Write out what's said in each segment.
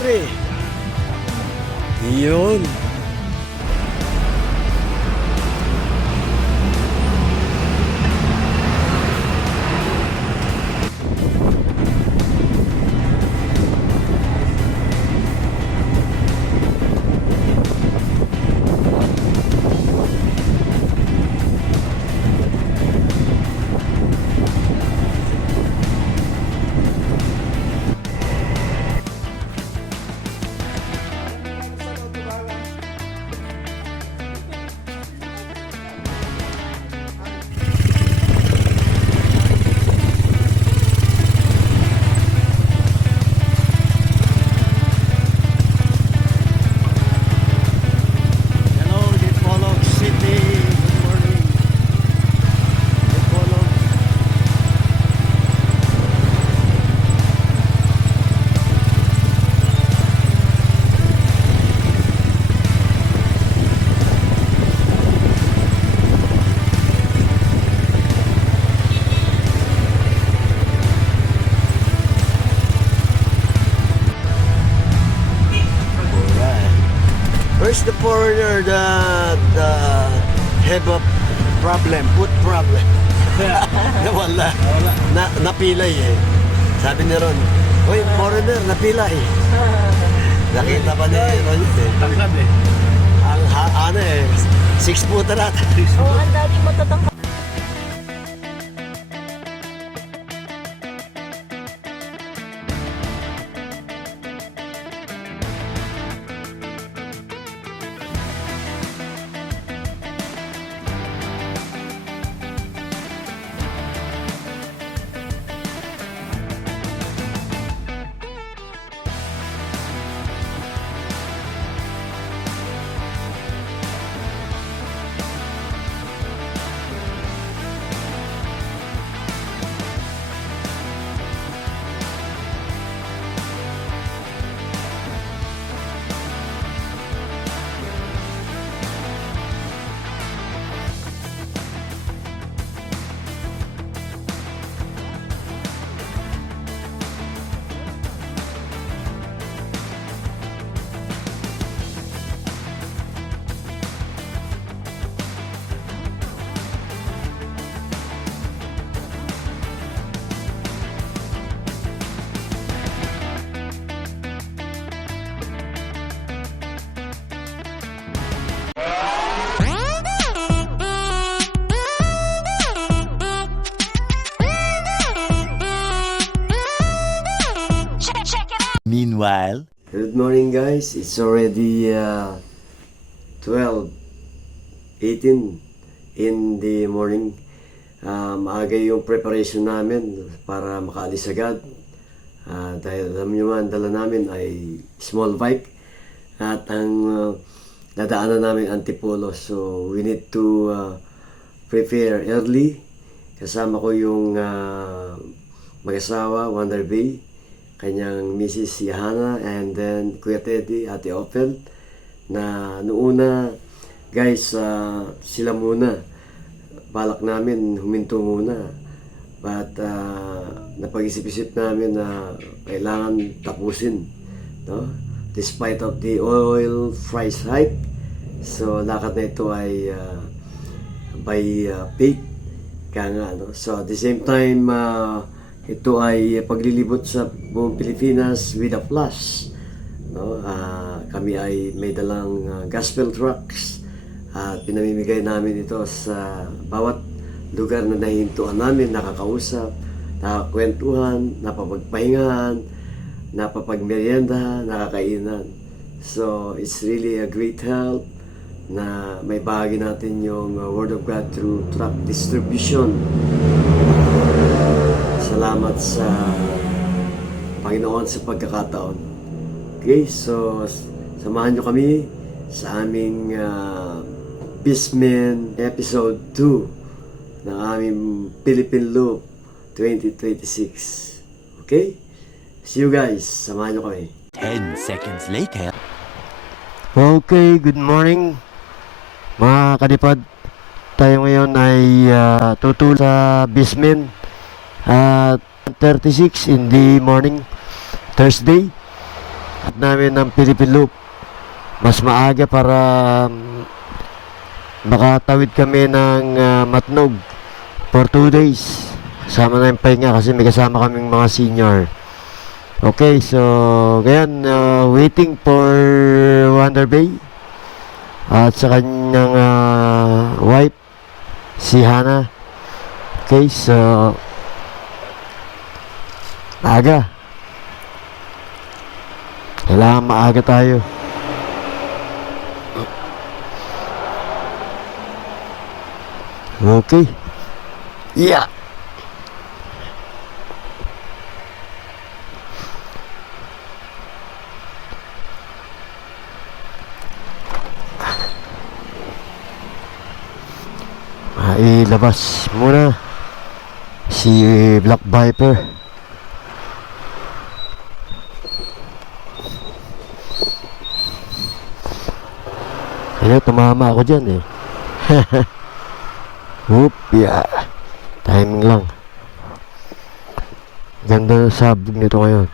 pre. Yun. Where's the foreigner that have a problem, food problem? Nawala. Napilay eh. Sabi ni Ron, "Uy, foreigner, napilay." Nakita pa ni Ron yun eh. Tangkad eh. Ang ano eh, 6 foot na natin. Oo, ang daming matatangkad. Meanwhile, Good morning guys, it's already 12:18 in the morning. Maaga yung preparation namin para makaalis agad. Dahil alam nyo man, dala namin ay small bike at ang dadaanan namin Antipolo. So we need to prepare early. Kasama ko yung mag-asawa, Wonder Bay, kanyang Mrs. si Hana, and then Kuya Teddy, Ate Opel, na noona guys, sila muna. Balak namin huminto muna, but napag-isip-isip namin na kailangan tapusin, no? Despite of the oil price hike. So lakad na ito ay by faith kaya nga, no? So at the same time, ito ay paglilibot sa buong Pilipinas with a plus, no? Kami ay may dalang gospel trucks at pinamimigay namin ito sa bawat lugar na nahintuan namin, nakakausap, nakakwentuhan, napapagpahingahan, napapagmeriendahan, nakakainan. So it's really a great help na may bahagi natin yung Word of God through truck distribution. Salamat sa Panginoon sa pagkakataon. Okay, so samahan nyo kami sa aming Peaceman Episode 2 ng aming Philippine Loop 2026. Okay? See you guys. Samahan nyo kami. 10 seconds later. Okay, good morning mga kadipad. Tayo ngayon ay tutul sa Peaceman at 36 in the morning, Thursday. namin ng Philippine Loop mas maaga para makatawid kami ng Matnog for 2 days. Kasama na yung pahinga kasi may kasama kaming mga senior. Okay, so ngayon waiting for Wonder Bay at sa kanyang wife si Hana. Okay, so maaga. Kailangan maaga tayo. Okay. Yeah. Ilabas muna si Black Viper. Kaya tumama ako dyan eh. Whoop, yeah. Timing lang. Ganda ng sabog nito ngayon.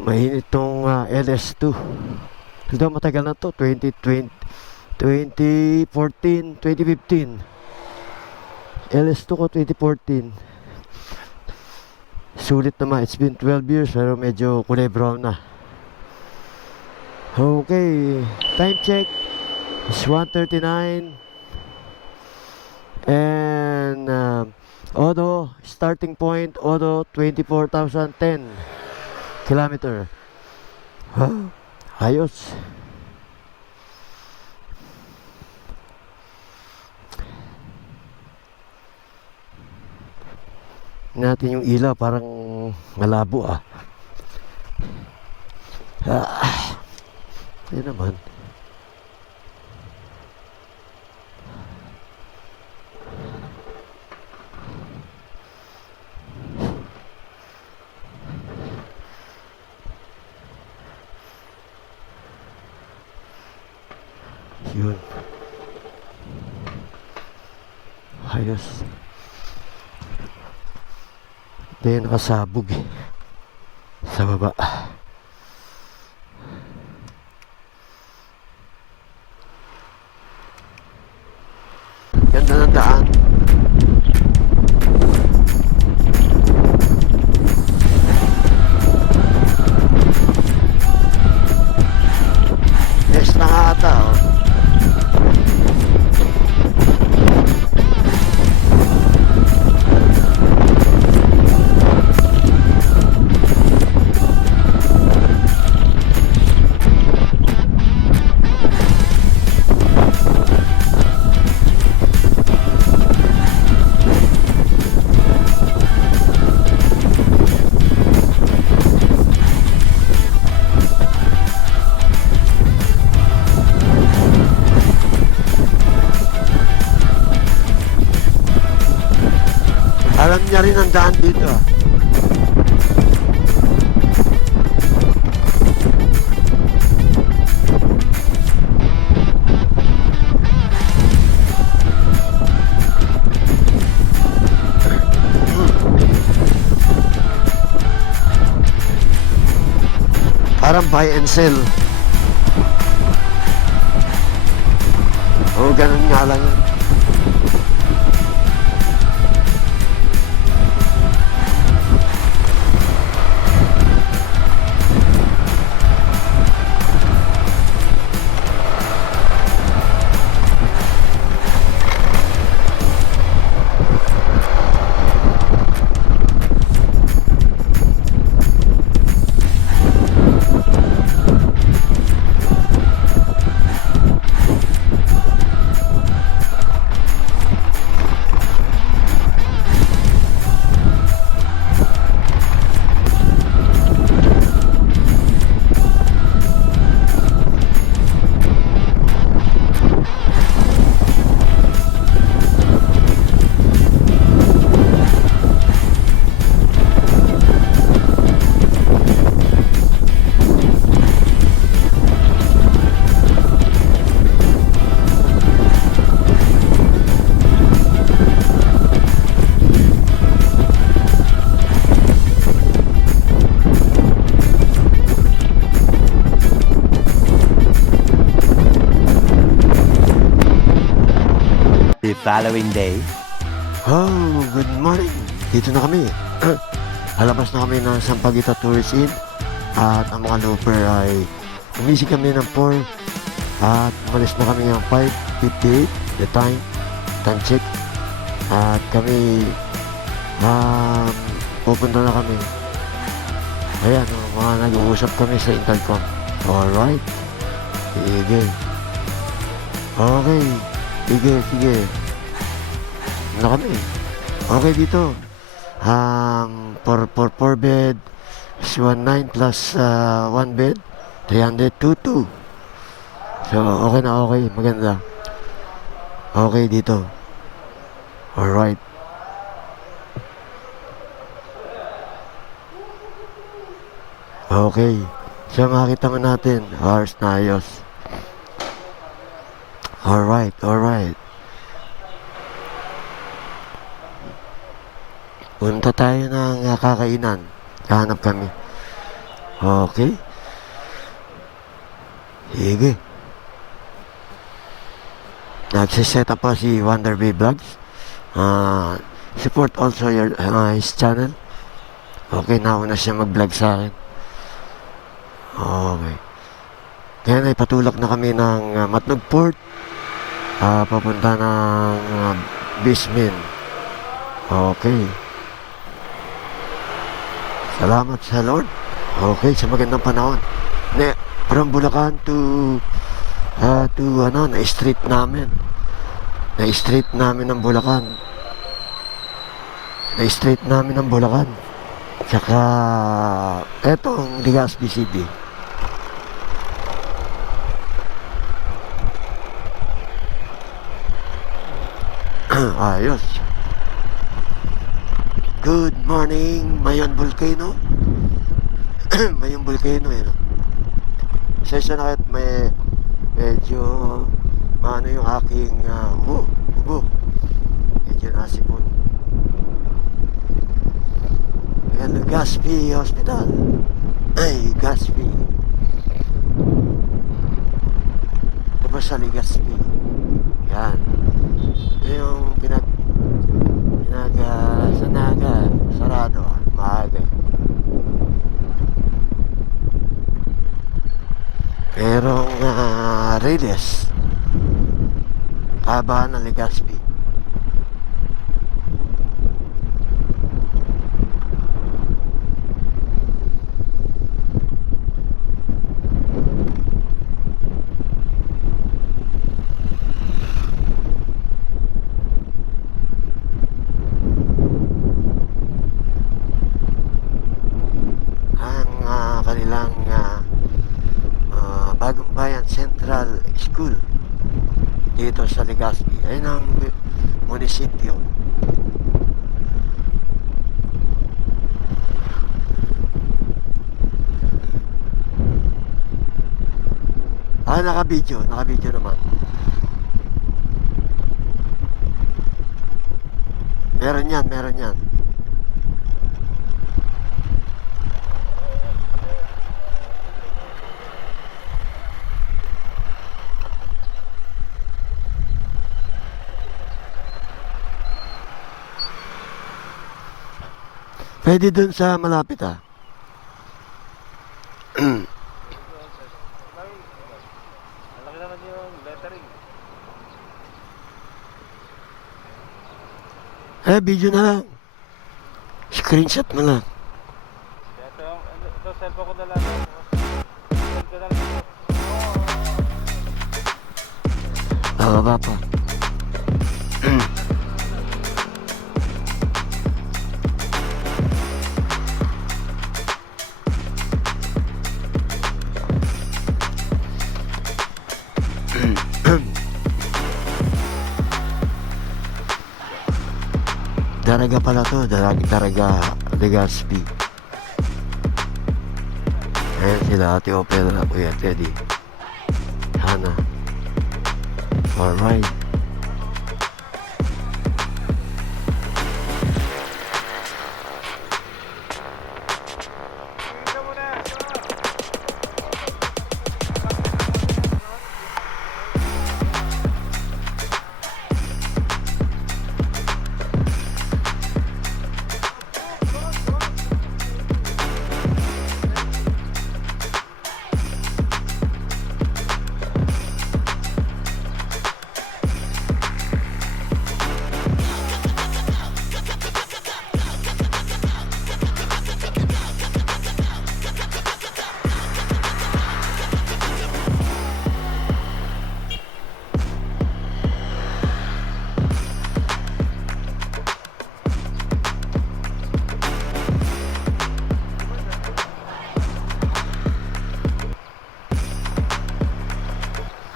Mainit tong LS2. Ito matagal na to, 2020, 2014, 2015. LS2 ko 2014. Sulit naman, it's been 12 years pero medyo kulay brown na. Okay, time check is 1:39 and Odo, starting point Odo 24,010 kilometer. Ayos. Natin yung ilaw parang malabo ah. Ayun naman. Yun. Ayos. Hindi nakasabog eh. Sa baba. Ganda ng daan. Yes na nga ata oh. Alam niya rin ang daan dito ah. Parang buy and sell. Oo, ganun nga lang yun. following day. Oh, good morning. Dito na kami. Alabas na kami ng Sampaguita Tourist Inn. At ang mga looper ay umisig kami ng 4. At umalis na kami ng 5:58. The time check. At kami pupunta na kami. Ayan, mga nag-uusap kami sa intercom. Alright. Sige. Okay. Sige. Na kami. Okay dito. 4 bed is 19 plus 1 bed 322. So okay na, okay, maganda. Okay dito. Alright. Okay. So makita mo natin hours na ayos. Alright. Punta tayo ng kakainan. Hanap kami. Okay. Sige. Nagsiset up pa si Wonder Bay Vlogs. Support also his channel. Okay, nauna siya mag-vlog sa akin. Okay. Ngayon ay patulak na kami ng Matnog Port. Papunta ng Bismin. Okay. Salamat sa Lord. Okay, sa magandang panahon. From Bulacan to na-street namin. Na-street namin ng Bulacan. Na-street namin ng Bulacan. Tsaka, etong Legazpi City. Ayos. Good morning, Mayon Volcano. Mayon Volcano, no? Sesya na kahit medyo yung aking ubo. Medyo nasipon. Ayan, Legazpi Hospital. Ay, Legazpi. Diba sa Legazpi? Yan. Ito yung sarado, maaga. Merong Reyes, kabahan ng Legazpi. Kanilang Bagong Bayan Central School dito sa Legazpi. Ayun ang munisipyo. Naka-video naman. Meron yan. Pwede dun sa malapit Malaki naman yung lettering. Video na lang. Screenshot mo lang. Kaya ito cellphone ko na lang. Send ko na lang ito. Bababa pa. Daraga pala to, Daraga Legazpi. Ayan sila, Ate Opera, Kuya Teddy, Hana. Alright.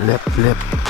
Left, left.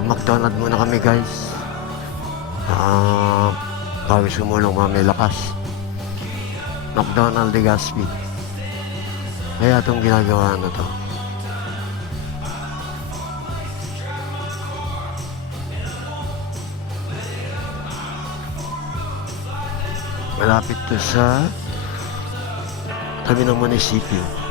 McDonald muna kami guys. Bago sumulong may lakas. McDonald de Gaspi. Kaya itong ginagawa na to. Malapit to sa tabi ng munisipyo.